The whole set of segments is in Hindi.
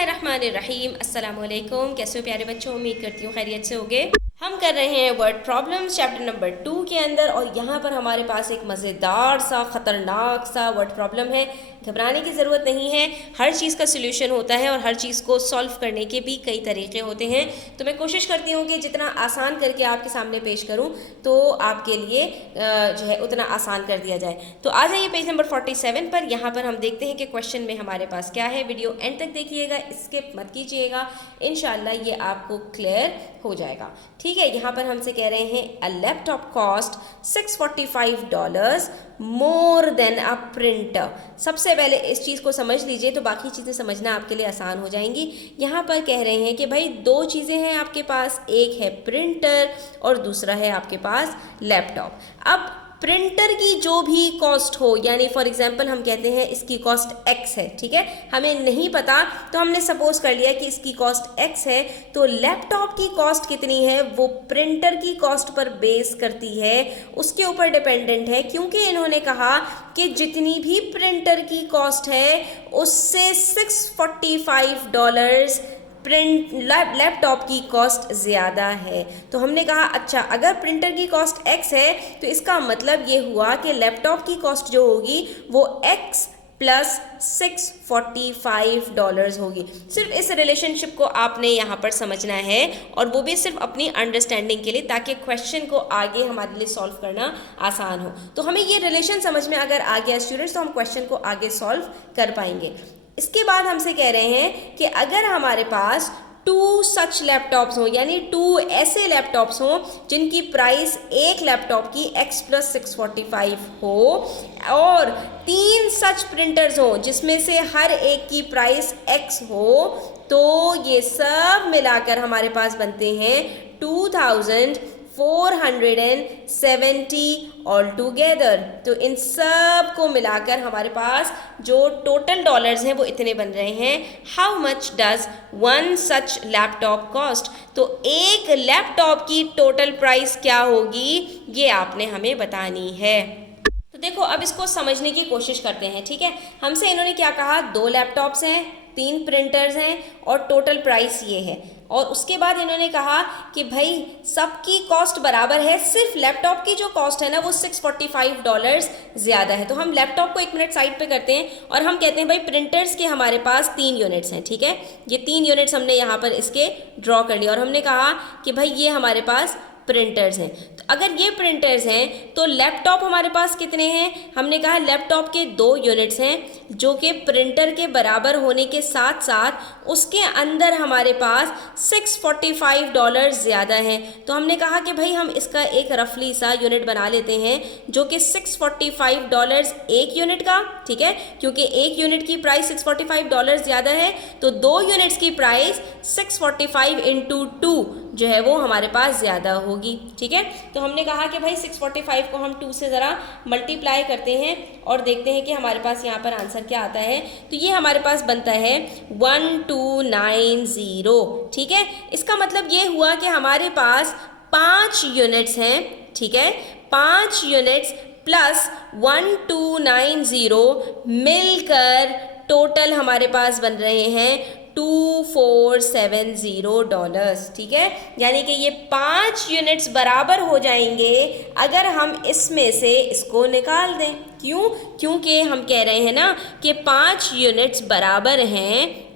बिस्मिल्लाहिर्रहमानिर्रहीम। अस्सलाम वालेकुम। कैसे हो प्यारे बच्चों, उम्मीद करती हूँ खैरियत से होगे। हम कर रहे हैं वर्ड प्रॉब्लम्स चैप्टर नंबर 2 के अंदर, और यहाँ पर हमारे पास एक मज़ेदार सा ख़तरनाक सा वर्ड प्रॉब्लम है। घबराने की ज़रूरत नहीं है, हर चीज़ का सोल्यूशन होता है और हर चीज़ को सॉल्व करने के भी कई तरीके होते हैं। तो मैं कोशिश करती हूँ कि जितना आसान करके आपके सामने पेश करूँ तो आपके लिए जो है उतना आसान कर दिया जाए। तो आ जाइए पेज नंबर 47 पर। यहाँ पर हम देखते हैं कि क्वेश्चन में हमारे पास क्या है। वीडियो एंड तक देखिएगा, स्किप मत कीजिएगा, इंशाल्लाह ये आपको क्लियर हो जाएगा। ठीक है, यहाँ पर हमसे कह रहे हैं a laptop cost $645 more than a printer. सबसे पहले इस चीज़ को समझ लीजिए तो बाकी चीज़ें समझना आपके लिए आसान हो जाएंगी। यहाँ पर कह रहे हैं कि भाई दो चीज़ें हैं आपके पास, एक है प्रिंटर और दूसरा है आपके पास लैपटॉप। अब प्रिंटर की जो भी कॉस्ट हो, यानी फॉर एग्जांपल हम कहते हैं इसकी कॉस्ट x है, ठीक है, हमें नहीं पता तो हमने सपोज कर लिया कि इसकी कॉस्ट x है, तो लैपटॉप की कॉस्ट कितनी है वो प्रिंटर की कॉस्ट पर बेस करती है, उसके ऊपर डिपेंडेंट है। क्योंकि इन्होंने कहा कि जितनी भी प्रिंटर की कॉस्ट है उससे $645 लैपटॉप की कॉस्ट ज़्यादा है। तो हमने कहा अच्छा, अगर प्रिंटर की कॉस्ट x है तो इसका मतलब ये हुआ कि लैपटॉप की कॉस्ट जो होगी वो x प्लस $645 होगी। सिर्फ इस रिलेशनशिप को आपने यहाँ पर समझना है, और वो भी सिर्फ अपनी अंडरस्टैंडिंग के लिए, ताकि क्वेश्चन को आगे हमारे लिए सॉल्व करना आसान हो। तो हमें ये रिलेशन समझ में अगर आ गया स्टूडेंट्स तो हम क्वेश्चन को आगे सॉल्व कर पाएंगे। इसके बाद हमसे कह रहे हैं कि अगर हमारे पास 2 सच लैपटॉप्स हों, यानी 2 ऐसे लैपटॉप्स हों जिनकी प्राइस एक लैपटॉप की x प्लस 645 हो, और 3 सच प्रिंटर्स हों जिसमें से हर एक की प्राइस x हो, तो ये सब मिलाकर हमारे पास बनते हैं 2470 ऑल टूगेदर। तो इन सब को मिलाकर हमारे पास जो टोटल डॉलर्स हैं वो इतने बन रहे हैं। How much does one such laptop cost? तो एक लैपटॉप की टोटल प्राइस क्या होगी ये आपने हमें बतानी है। तो देखो, अब इसको समझने की कोशिश करते हैं। ठीक है, हमसे इन्होंने क्या कहा, 2 लैपटॉप्स हैं, 3 प्रिंटर्स हैं और टोटल प्राइस ये है। और उसके बाद इन्होंने कहा कि भाई सबकी कॉस्ट बराबर है, सिर्फ लैपटॉप की जो कॉस्ट है ना वो $645 ज़्यादा है। तो हम लैपटॉप को 1 मिनट साइड पे करते हैं और हम कहते हैं भाई प्रिंटर्स के हमारे पास 3 यूनिट्स हैं। ठीक है, ये 3 यूनिट्स हमने यहाँ पर इसके ड्रॉ कर लिया, और हमने कहा कि भाई ये हमारे पास प्रिंटर्स हैं। तो अगर ये प्रिंटर्स हैं तो लैपटॉप हमारे पास कितने हैं? हमने कहा लैपटॉप के 2 यूनिट्स हैं जो कि प्रिंटर के बराबर होने के साथ साथ उसके अंदर हमारे पास $645 ज़्यादा हैं। तो हमने कहा कि भाई हम इसका एक रफली सा यूनिट बना लेते हैं जो कि $645 एक यूनिट का, ठीक है, क्योंकि एक यूनिट की प्राइस $645 ज़्यादा है, तो 2 यूनिट्स की प्राइस 645 इंटू 2 जो है वो हमारे पास ज़्यादा होगी। ठीक है, तो हमने कहा कि भाई 645 को हम 2 से ज़रा मल्टीप्लाई करते हैं और देखते हैं कि हमारे पास यहाँ पर आंसर क्या आता है। तो ये हमारे पास बनता है 1290। ठीक है, इसका मतलब ये हुआ कि हमारे पास 5 यूनिट्स हैं। ठीक है, 5 यूनिट्स प्लस 1290 मिलकर टोटल हमारे पास बन रहे हैं $2470। ठीक है, यानी कि ये 5 यूनिट्स बराबर हो जाएंगे अगर हम इसमें से इसको निकाल दें। क्यों? क्योंकि हम कह रहे हैं ना कि 5 यूनिट्स बराबर हैं,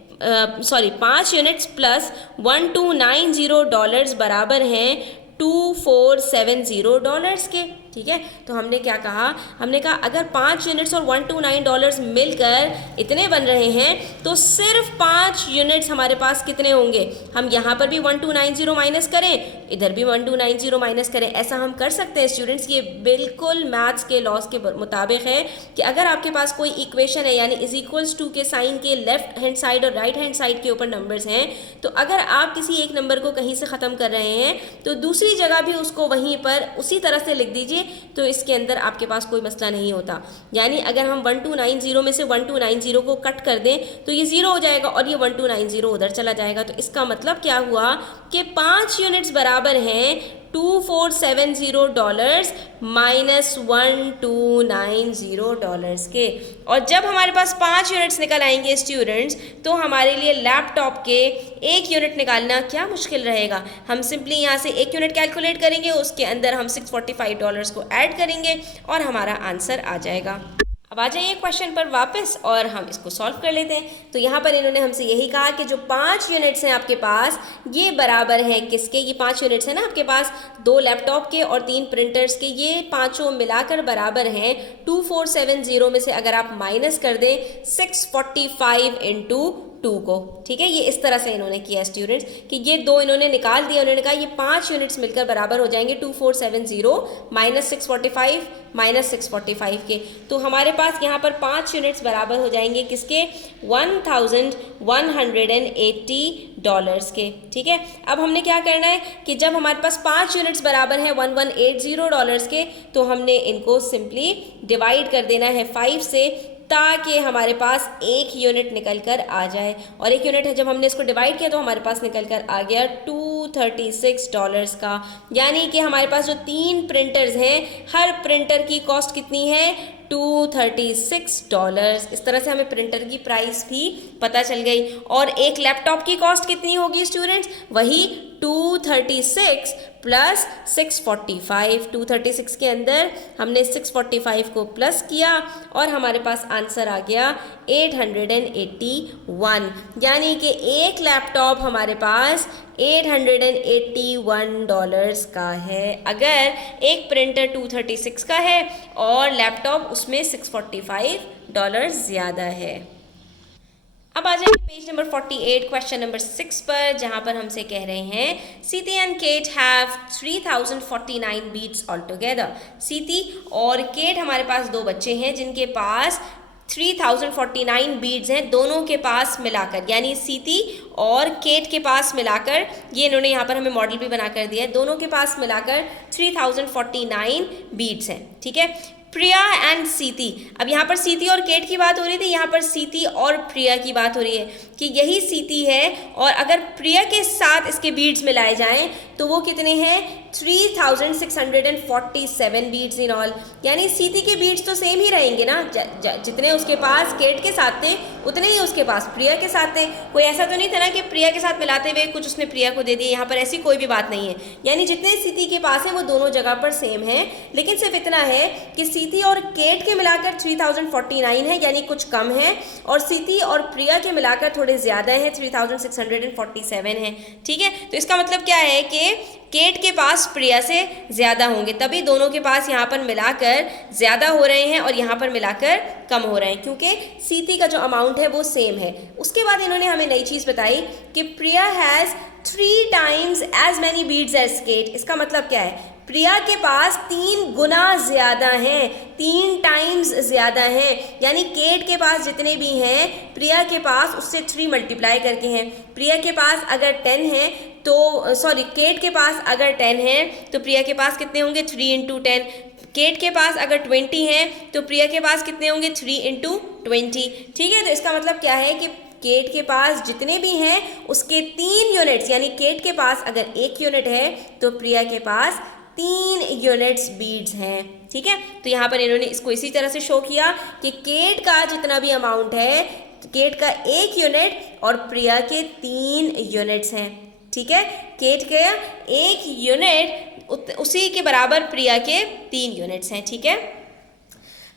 5 यूनिट्स प्लस $1290 बराबर हैं $2470 के। ठीक है, तो हमने क्या कहा, हमने कहा अगर 5 यूनिट्स और $129 मिलकर इतने बन रहे हैं तो सिर्फ 5 यूनिट्स हमारे पास कितने होंगे? हम यहाँ पर भी 1290 माइनस करें, इधर भी 1290 माइनस करें। ऐसा हम कर सकते हैं स्टूडेंट्स, ये बिल्कुल मैथ्स के लॉज के मुताबिक है कि अगर आपके पास कोई इक्वेशन है, यानी इज इक्वल्स टू के साइन के लेफ्ट हैंड साइड और राइट हैंड साइड के ऊपर नंबर्स हैं, तो अगर आप किसी एक नंबर को कहीं से ख़त्म कर रहे हैं तो दूसरी जगह भी उसको वहीं पर उसी तरह से लिख दीजिए, तो इसके अंदर आपके पास कोई मसला नहीं होता। यानी अगर हम 1290 में से 1290 को कट कर दें तो ये 0 हो जाएगा और ये 1290 उधर चला जाएगा। तो इसका मतलब क्या हुआ कि 5 यूनिट्स बराबर हैं $2470 माइनस $1290 के। और जब हमारे पास 5 यूनिट्स निकल आएंगे स्टूडेंट्स, तो हमारे लिए लैपटॉप के 1 यूनिट निकालना क्या मुश्किल रहेगा। हम सिंपली यहाँ से 1 यूनिट कैलकुलेट करेंगे, उसके अंदर हम $645 को ऐड करेंगे और हमारा आंसर आ जाएगा। अब आ जाइए क्वेश्चन पर वापस और हम इसको सॉल्व कर लेते हैं। तो यहाँ पर इन्होंने हमसे यही कहा कि जो 5 यूनिट्स हैं आपके पास, ये बराबर हैं किसके। ये 5 यूनिट्स हैं ना आपके पास, 2 लैपटॉप के और 3 प्रिंटर्स के, ये पाँचों मिलाकर बराबर हैं 2470 में से अगर आप माइनस कर दें 645 इंटू 2 को। ठीक है, ये इस तरह से इन्होंने किया स्टूडेंट्स कि ये 2 इन्होंने निकाल दिया। उन्होंने कहा ये 5 यूनिट्स मिलकर बराबर हो जाएंगे 2470 माइनस 645 माइनस 645 के। तो हमारे पास यहाँ पर 5 यूनिट्स बराबर हो जाएंगे किसके, $1180 के। ठीक है, अब हमने क्या करना है कि जब हमारे पास 5 यूनिट्स बराबर हैं $1180 के, तो हमने इनको सिंपली डिवाइड कर देना है 5 से, ताकि हमारे पास 1 यूनिट निकल कर आ जाए। और 1 यूनिट है, जब हमने इसको डिवाइड किया तो हमारे पास निकल कर आ गया $236 का। यानी कि हमारे पास जो 3 प्रिंटर्स हैं, हर प्रिंटर की कॉस्ट कितनी है, $236। इस तरह से हमें प्रिंटर की प्राइस भी पता चल गई। और एक लैपटॉप की कॉस्ट कितनी होगी स्टूडेंट्स, वही 236 प्लस 645। 236 के अंदर हमने 645 को प्लस किया और हमारे पास आंसर आ गया 881। यानी कि एक लैपटॉप हमारे पास $881 का है, अगर एक प्रिंटर 236 का है और लैपटॉप उसमें $645 ज़्यादा है। अब आ जाएंगे पेज नंबर 48 क्वेश्चन नंबर 6 पर, जहां पर हमसे कह रहे हैं सीती and Kate have 3049 beats all together. सीती और केट हमारे पास 2 बच्चे हैं जिनके पास 3049 बीड्स हैं दोनों के पास मिलाकर, यानी सीती और केट के पास मिलाकर। ये इन्होंने यहाँ पर हमें मॉडल भी बना कर दिया है, दोनों के पास मिलाकर 3049 बीड्स हैं। ठीक है, प्रिया एंड सीती। अब यहाँ पर सीती और केट की बात हो रही थी, यहाँ पर सीती और प्रिया की बात हो रही है कि यही सीती है और अगर प्रिया के साथ इसके बीड्स मिलाए जाएं तो वो कितने हैं, 3647 बीड्स इन ऑल। यानी सीती के बीड्स तो सेम ही रहेंगे ना, जितने उसके पास केट के साथ थे उतने ही उसके पास प्रिया के साथ थे। कोई ऐसा तो नहीं था ना कि प्रिया के साथ मिलाते हुए कुछ उसने प्रिया को दे दिए, यहाँ पर ऐसी कोई भी बात नहीं है। यानी जितने सीती के पास हैं वो दोनों जगह पर सेम है, लेकिन सिर्फ इतना है कि सीती और केट के मिलाकर 3049 है, यानी कुछ कम है, और सीती और प्रिया के मिलाकर थोड़े ज़्यादा हैं, 3647 है। ठीक है, तो इसका मतलब क्या है कि केट के पास प्रिया से ज़्यादा होंगे, तभी दोनों के पास यहाँ पर मिलाकर ज़्यादा हो रहे हैं और यहाँ पर मिलाकर कम हो रहे हैं, क्योंकि सीती का जो अमाउंट है वो सेम है। उसके बाद इन्होंने हमें नई चीज़ बताई कि Priya has 3 times as many beads as Kate. इसका मतलब क्या है, प्रिया के पास 3 गुना ज़्यादा हैं, 3 टाइम्स ज़्यादा हैं। यानी केट के पास जितने भी हैं प्रिया के पास उससे 3 मल्टीप्लाई करके हैं। प्रिया के पास अगर 10 है तो केट के पास अगर 10 है तो प्रिया के पास कितने होंगे, 3 इंटू 10। केट के पास अगर 20 है तो प्रिया के पास कितने होंगे, 3 इंटू 20। ठीक है, तो इसका मतलब क्या है कि केट के पास जितने भी हैं उसके 3 यूनिट्स, यानी केट के पास अगर 1 यूनिट है तो प्रिया के पास 3 यूनिट्स बीड्स हैं। ठीक है, तो यहाँ पर इन्होंने इसको इसी तरह से शो किया कि केट का जितना भी अमाउंट है, केट का 1 यूनिट और प्रिया के 3 यूनिट्स हैं। ठीक है, केट के 1 यूनिट उसी के बराबर प्रिया के 3 यूनिट्स हैं। ठीक है,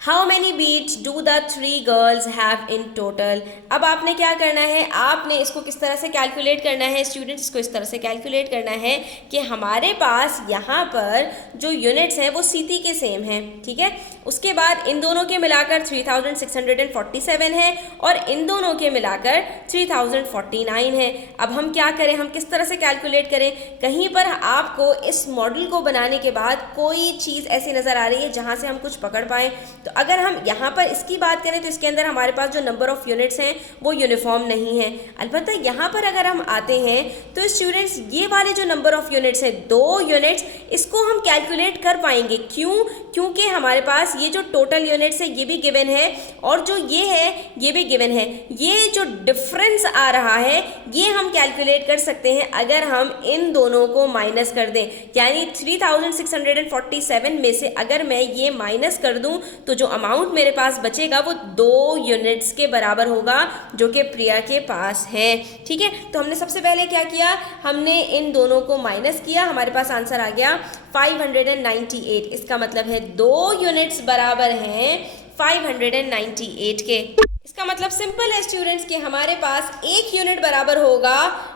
how many beats do the 3 girls have in total. अब आपने क्या करना है, आपने इसको किस तरह से कैलकुलेट करना है स्टूडेंट्स, इसको इस तरह से कैलकुलेट करना है कि हमारे पास यहाँ पर जो यूनिट्स हैं वो सीती के सेम हैं। ठीक है, उसके बाद इन दोनों के मिलाकर 3647 है और इन दोनों के मिलाकर 3049 है। अब हम क्या करें, हम किस तरह से कैलकुलेट करें। कहीं पर आपको इस मॉडल को बनाने के बाद कोई चीज़ ऐसी नज़र आ रही है जहाँ से हम कुछ पकड़ पाएँ, तो अगर हम यहाँ पर इसकी बात करें तो इसके अंदर हमारे पास जो नंबर ऑफ यूनिट्स हैं वो यूनिफॉर्म नहीं है। अलबत्ता यहाँ पर अगर हम आते हैं तो स्टूडेंट्स ये वाले जो नंबर ऑफ यूनिट्स है 2 यूनिट्स, इसको हम कैलकुलेट कर पाएंगे। क्यों? क्योंकि हमारे पास ये जो टोटल यूनिट्स है ये भी गिवन है और जो ये है ये भी गिवन है। ये जो डिफरेंस आ रहा है ये हम कैलकुलेट कर सकते हैं अगर हम इन दोनों को माइनस कर दें, यानी 3647 में से अगर मैं ये माइनस कर दूं तो जो अमाउंट मेरे पास बचेगा वो 2 यूनिट्स के बराबर होगा जो कि प्रिया के पास है। ठीक है, तो हमने सबसे पहले क्या किया, हमने इन दोनों को माइनस किया, हमारे पास आंसर आ गया 598। इसका मतलब है 2 यूनिट्स बराबर हैं 598 के। इसका मतलब सिंपल है स्टूडेंट्स कि हमारे पास एक यूनिट बराबर होगा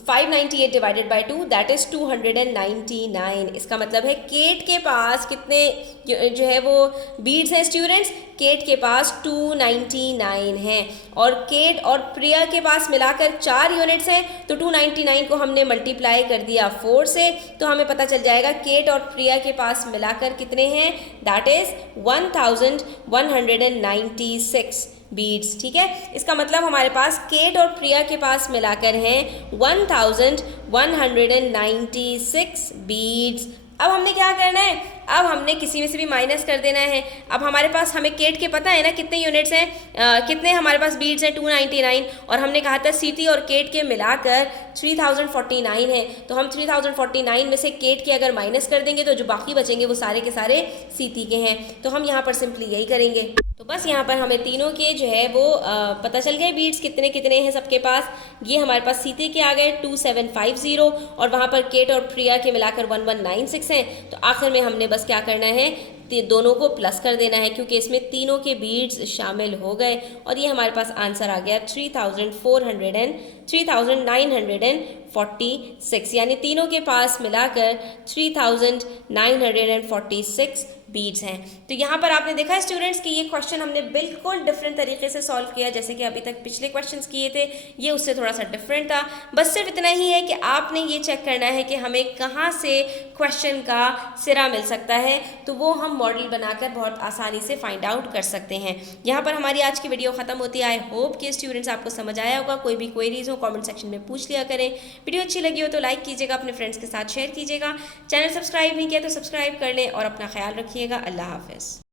598 डिवाइडेड बाई 2, दैट इज 299। इसका मतलब है केट के पास कितने जो है वो बीड्स हैं स्टूडेंट्स, केट के पास 299 हैं और केट और प्रिया के पास मिलाकर 4 यूनिट्स हैं। तो 299 को हमने मल्टीप्लाई कर दिया 4 से, तो हमें पता चल जाएगा केट और प्रिया के पास मिलाकर कितने हैं, दैट इज 1196 बीड्स। ठीक है, इसका मतलब हमारे पास केट और प्रिया के पास मिलाकर हैं 1196 बीड्स। अब हमने क्या करना है, अब हमने किसी में से भी माइनस कर देना है। अब हमारे पास हमें केट के पता है ना कितने यूनिट्स हैं, कितने हमारे पास बीड्स हैं 299, और हमने कहा था सीटी और केट के मिलाकर 3049 है। तो हम 3049 में से केट के अगर माइनस कर देंगे तो जो बाकी बचेंगे वो सारे के सारे सीटी के हैं। तो हम यहाँ पर सिंपली यही करेंगे। तो बस यहाँ पर हमें तीनों के जो है वो पता चल गए बीड्स कितने कितने हैं सबके पास। ये हमारे पास सीटी के आ गए 2750 और वहाँ पर केट और प्रिया के मिलाकर 1196 हैं। तो आखिर में हमने बस क्या करना है, दोनों को प्लस कर देना है क्योंकि इसमें तीनों के बीड्स शामिल हो गए और ये हमारे पास आंसर आ गया 3946, यानी तीनों के पास मिलाकर 3946 बीड्स हैं। तो यहाँ पर आपने देखा स्टूडेंट्स कि ये क्वेश्चन हमने बिल्कुल डिफरेंट तरीके से सॉल्व किया, जैसे कि अभी तक पिछले क्वेश्चंस किए थे, ये उससे थोड़ा सा डिफरेंट था। बस सिर्फ इतना ही है कि आपने ये चेक करना है कि हमें कहाँ से क्वेश्चन का सिरा मिल सकता है, तो वो हम मॉडल बनाकर बहुत आसानी से फाइंड आउट कर सकते हैं। यहाँ पर हमारी आज की वीडियो खत्म होती है। आई होप कि स्टूडेंट्स आपको समझ आया होगा। कोई भी क्वेरीज हो कमेंट सेक्शन में पूछ लिया करें। वीडियो अच्छी लगी हो तो लाइक कीजिएगा, अपने फ्रेंड्स के साथ शेयर कीजिएगा। चैनल सब्सक्राइब नहीं किया तो सब्सक्राइब कर लें और अपना ख्याल रखिएगा। अल्लाह हाफिज़।